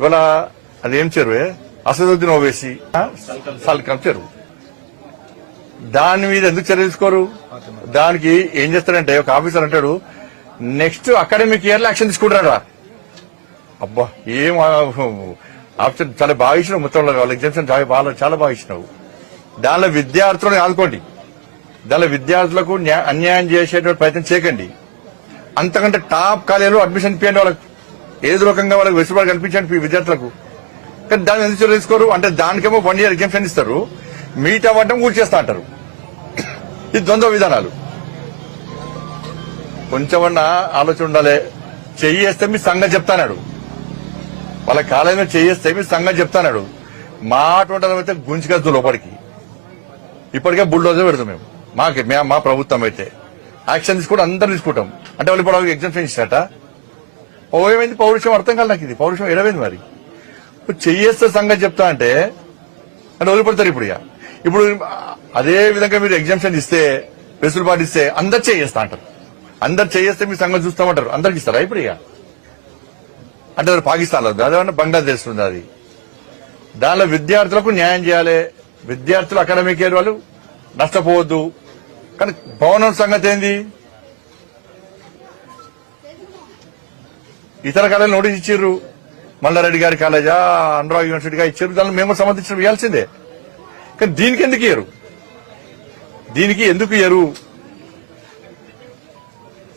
ఇవాళ అదేం చెరువే అసదుద్దీన్ ఓవేసి. సల్కం చెరువు. దాని మీద ఎందుకు చర్య తీసుకోరు? దానికి ఏం చేస్తారంటే ఒక ఆఫీసర్ అంటాడు నెక్స్ట్ అకాడమిక్ ఇయర్లో యాక్షన్ తీసుకుంటారా అబ్బా ఏం ఆప్షన్ చాలా బాగా ఇచ్చినావు మొత్తంలో వాళ్ళ ఎగ్జామ్స్ చాలా బాగా చాలా బాగా ఇచ్చినావు. దానిలో విద్యార్థులను ఆదుకోండి. దానిలో విద్యార్థులకు అన్యాయం చేసేటువంటి ప్రయత్నం చేయకండి. అంతకంటే టాప్ కాలేజీలో అడ్మిషన్ ఇప్పియండి వాళ్ళకి ఏదో రకంగా వాళ్ళకి వెసులుబాటు కల్పించండి విద్యార్థులకు. కానీ దాన్ని ఎందుకు తీసుకోరు? అంటే దానికేమో వన్ ఇయర్ ఎగ్జామ్షన్ ఇస్తారు. మిగతా పడ్డం కూర్చేస్తా అంటారు. ఇది ద్వంద్వ విధానాలు. కొంచెమన్నా ఆలోచన ఉండాలి. చెయ్యేస్తే మీ సంగతి చెప్తానాడు. వాళ్ళ కాలేజీలో చెయ్యేస్తే మీ సంగతి చెప్తానాడు. మాట అటువంటి అయితే గుంజుకొద్దు లోపలికి. ఇప్పటికే బుల్డోజర్ పెడతాం మేము. మాకే మా ప్రభుత్వం అయితే. యాక్షన్ తీసుకుంటే అందరు తీసుకుంటాం. అంటే వాళ్ళు ఇప్పుడు ఎగ్జామ్షన్ ఇచ్చారట ఓ పౌరుషం? అర్థం కాదు నాకు ఇది. పౌరుషం ఎడమైంది మరి. ఇప్పుడు చెయ్యేస్తే సంగతి చెప్తా అంటే అంటే వదిలిపెడతారు ఇప్పుడు ఇక. ఇప్పుడు అదే విధంగా మీరు ఎగ్జామ్షన్ ఇస్తే వెసులుబాటు ఇస్తే అందరు చేయేస్తా అంటారు. అందరు చేయేస్తే మీ సంగతి చూస్తామంటారు. అందరికి ఇస్తారా ఇప్పుడు ఇక? అంటే పాకిస్తాన్లో అదేమన్నా బంగ్లాదేశ్ ఉంది అది. దానిలో విద్యార్థులకు న్యాయం చేయాలి. విద్యార్థులు అకాడమిక్ ఇయర్ వాళ్ళు నష్టపోవద్దు. కానీ భవనం సంగతి ఏంది? ఇతర కాలేజీలు నోటీస్ ఇచ్చిర్రు. మల్లారెడ్డి గారి కాలేజా అనురాగ్ యూనివర్సిటీగా ఇచ్చారు దానిలో మేము సంబంధించిన ఇవ్వాల్సిందే. కానీ దీనికి ఎందుకు ఇయ్యరు? దీనికి ఎందుకు ఇయ్యరు?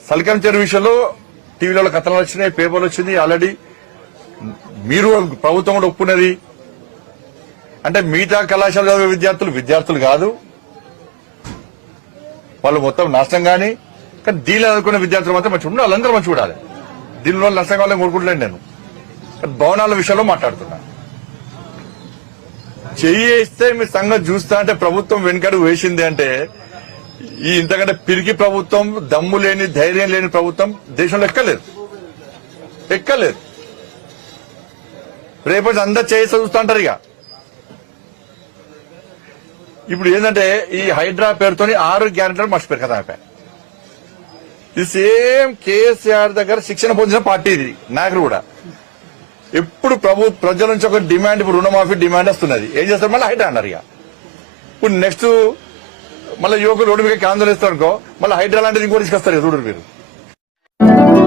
సల్కం చెరువు విషయంలో టీవీలలో కథనాలు వచ్చినాయి పేపర్లు వచ్చింది ఆల్రెడీ. మీరు ప్రభుత్వం కూడా ఒప్పుకున్నది. అంటే మిగతా కళాశాల చదివే విద్యార్థులు విద్యార్థులు కాదు. వాళ్ళు మొత్తం నాశనం కానీ కానీ దీనిలో అనుకునే విద్యార్థులు మాత్రం మంచి ఉండాలి అందరూ మంచి ఉండాలి. దీనిలో నష్టం కావాలని కోరుకుంటలేను నేను. భవనాల విషయంలో మాట్లాడుతున్నా. చేయిస్తే వేస్తే మీ సంగతి చూస్తా అంటే ప్రభుత్వం వెనుకడు వేసింది అంటే ఈ ఇంతకంటే పిరికి ప్రభుత్వం దమ్ము లేని ధైర్యం లేని ప్రభుత్వం దేశంలో ఎక్కలేదు. ఎక్కలేదు. రేపటి అందరు చేసి చూస్తా అంటారు ఇక. ఇప్పుడు ఏంటంటే ఈ హైడ్రా పేరుతోని ఆరు గ్యారెంటీలు మర్చిపోయారు కదా ఇది సేమ్ కేసీఆర్ దగ్గర శిక్షణ పొందిన పార్టీ ఇది నాకు కూడా. ఎప్పుడు ప్రభు ప్రజల నుంచి ఒక డిమాండ్ ఇప్పుడు రుణమాఫీ డిమాండ్ వస్తున్నది. ఏం చేస్తారు? మళ్ళీ హైడ్రా అన్నారు ఇక. ఇప్పుడు నెక్స్ట్ మళ్ళీ యువకులు రోడ్డు మీద ఆందోళన ఇస్తారు అనుకో మళ్ళీ హైడ్రా లాంటిది ఇంకో తీసుకొస్తారు ఇక మీరు.